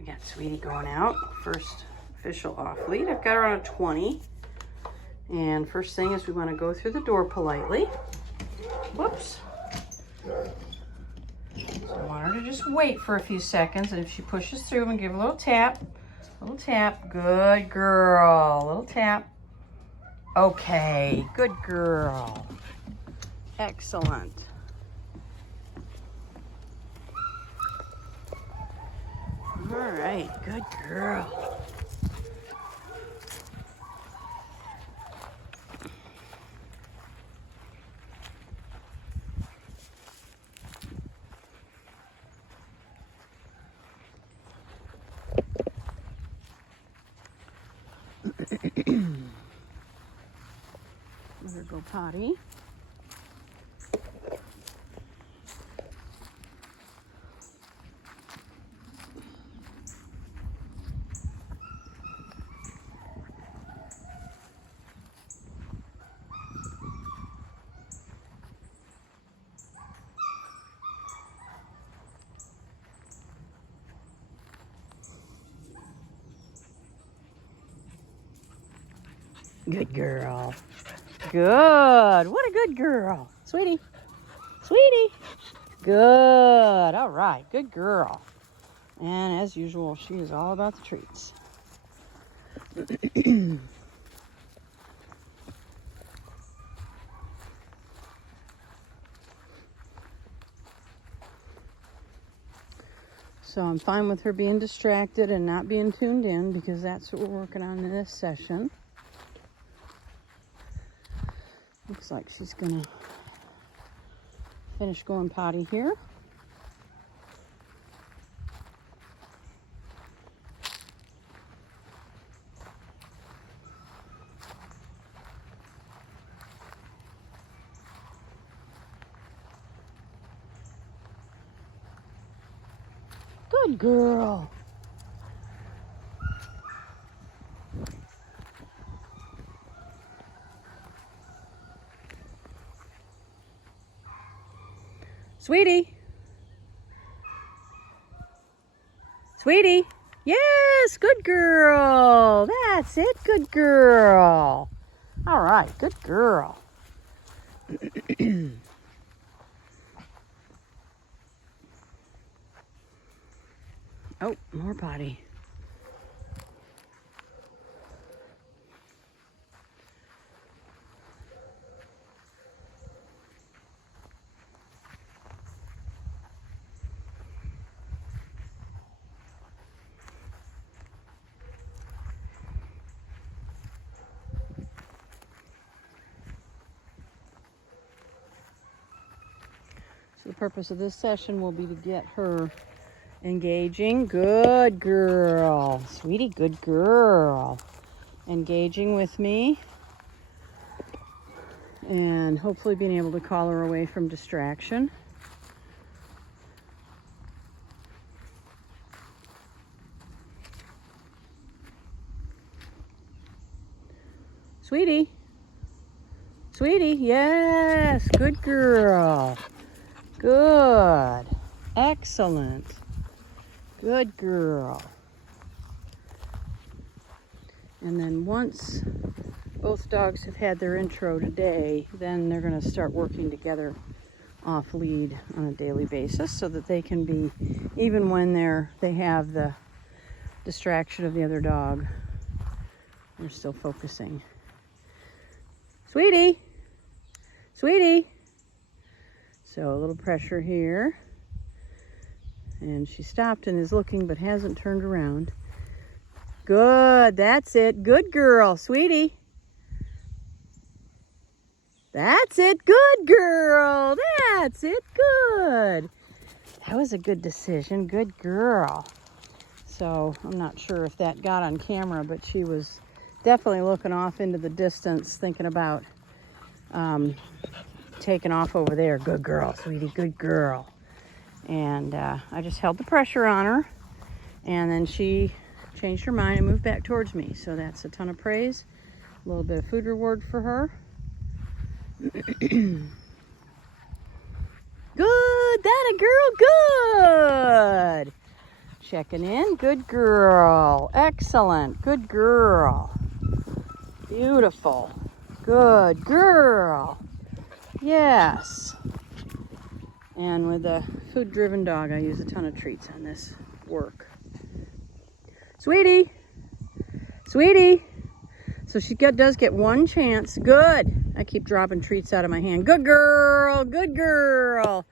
We got Sweetie going out. First official off lead. I've got her on a 20. And first thing is we want to go through the door politely. Whoops. So I want her to just wait for a few seconds, and if she pushes through, and give a little tap. Little tap. Good girl. Little tap. Okay. Good girl. Excellent. All right. Good girl. Let her go potty. Good girl. Good. What a good girl. Sweetie. Sweetie. Good. All right. Good girl. And as usual, she is all about the treats. So I'm fine with her being distracted and not being tuned in, because that's what we're working on in this session. Looks like she's gonna finish going potty here. Good girl. Sweetie. Sweetie. Yes, good girl. That's it, good girl. All right, good girl. Oh, more potty. So the purpose of this session will be to get her engaging. Good girl. Sweetie, good girl. Engaging with me. And hopefully being able to call her away from distraction. Sweetie. Sweetie, yes. Good girl. Good. Excellent. Good girl. And then once both dogs have had their intro today, then they're going to start working together off lead on a daily basis, so that they can be, even when they have the distraction of the other dog, they're still focusing. Sweetie. Sweetie. So a little pressure here. And she stopped and is looking, but hasn't turned around. Good, that's it. Good girl, Sweetie. That's it, good girl. That's it, good. That was a good decision, good girl. So I'm not sure if that got on camera, but she was definitely looking off into the distance, thinking about taking off over there. Good girl, Sweetie, good girl. And I just held the pressure on her, and then she changed her mind and moved back towards me. So that's a ton of praise. A little bit of food reward for her. Good, that a girl, good. Checking in. Good girl. Excellent. Good girl. Beautiful. Good girl. Yes. And with a food-driven dog, I use a ton of treats on this work. Sweetie. Sweetie. So she does get one chance. Good. I keep dropping treats out of my hand. Good girl. Good girl.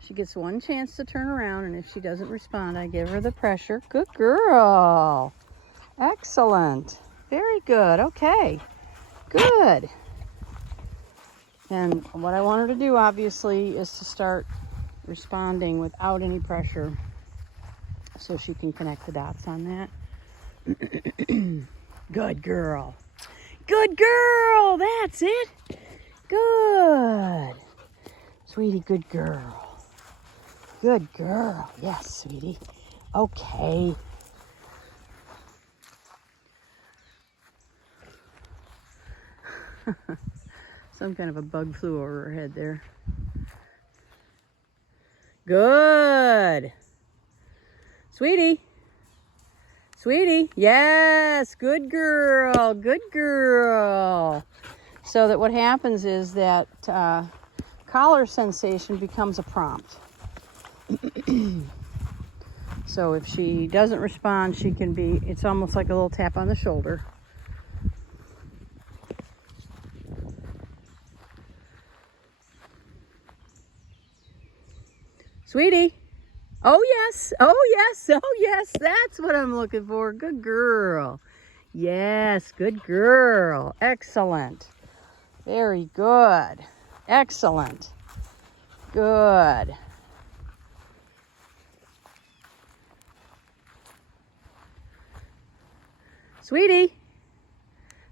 She gets one chance to turn around, and if she doesn't respond, I give her the pressure. Good girl. Excellent. Very good. Okay. Good. And what I want her to do, obviously, is to start responding without any pressure so she can connect the dots on that. Good girl. Good girl. That's it. Good. Sweetie, good girl. Good girl. Yes, sweetie. Okay. Some kind of a bug flew over her head there. Good. Sweetie. Sweetie. Yes. Good girl. Good girl. So that what happens is that collar sensation becomes a prompt. So if she doesn't respond, she can be, it's almost like a little tap on the shoulder. Sweetie. Oh yes. Oh yes. Oh yes. That's what I'm looking for. Good girl. Yes. Good girl. Excellent. Very good. Excellent. Good. Sweetie.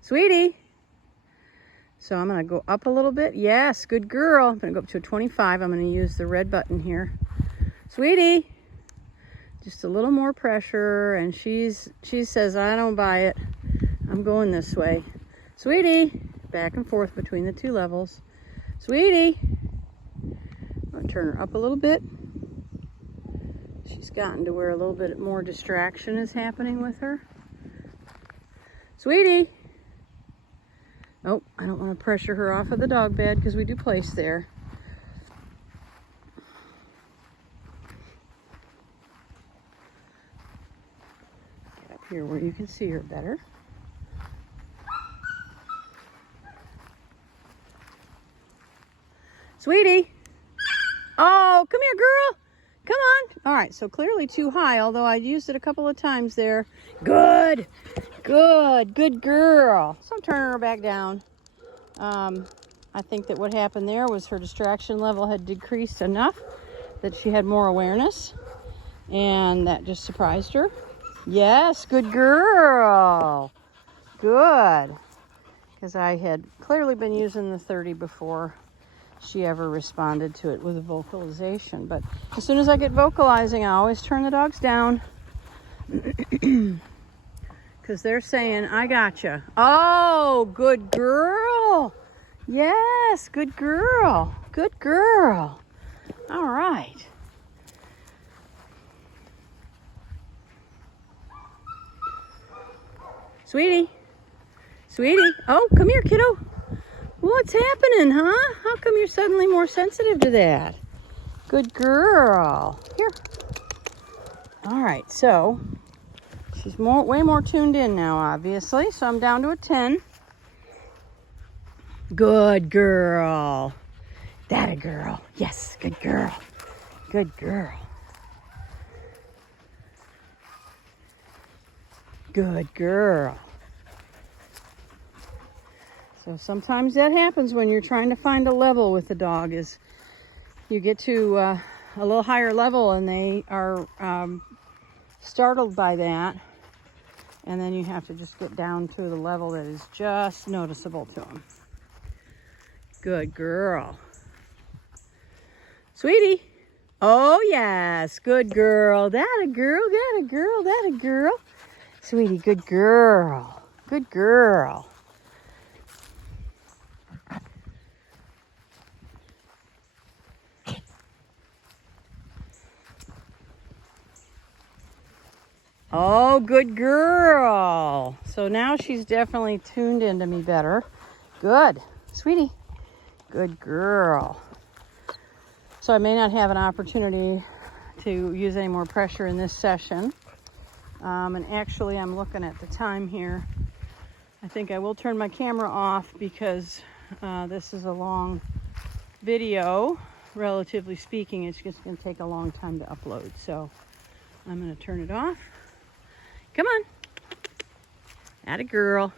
Sweetie. So I'm going to go up a little bit. Yes, good girl. I'm going to go up to a 25. I'm going to use the red button here. Sweetie. Just a little more pressure. And she says, I don't buy it. I'm going this way. Sweetie. Back and forth between the two levels. Sweetie. I'm going to turn her up a little bit. She's gotten to where a little bit more distraction is happening with her. Sweetie. Oh, I don't want to pressure her off of the dog bed because we do place there. Get up here where you can see her better. Sweetie. Oh, come here, girl. Come on. All right, so clearly too high, although I used it a couple of times there. Good. Good. Good girl. So I'm turning her back down. I think that what happened there was her distraction level had decreased enough that she had more awareness, and that just surprised her. Yes, good girl. Good. Because I had clearly been using the 30 before she ever responded to it with a vocalization. But as soon as I get vocalizing, I always turn the dogs down. Because they're saying, I gotcha. Oh, good girl. Yes, good girl. Good girl. All right. Sweetie. Sweetie. Oh, come here, kiddo. What's happening, huh? How come you're suddenly more sensitive to that? Good girl. Here. All right, so she's way more tuned in now, obviously. So I'm down to a 10. Good girl. That a girl. Yes, good girl. Good girl. Good girl. So sometimes that happens when you're trying to find a level with the dog, is you get to a little higher level and they are startled by that, and then you have to just get down to the level that is just noticeable to them. Good girl. Sweetie. Oh yes, good girl. That a girl, that a girl, that a girl. Sweetie, good girl. Good girl. Oh, good girl. So now she's definitely tuned into me better. Good. Sweetie. Good girl. So I may not have an opportunity to use any more pressure in this session. And actually, I'm looking at the time here. I think I will turn my camera off because this is a long video. Relatively speaking, it's just going to take a long time to upload. So I'm going to turn it off. Come on. Atta girl.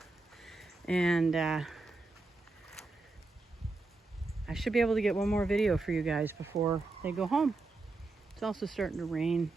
And I should be able to get one more video for you guys before they go home. It's also starting to rain.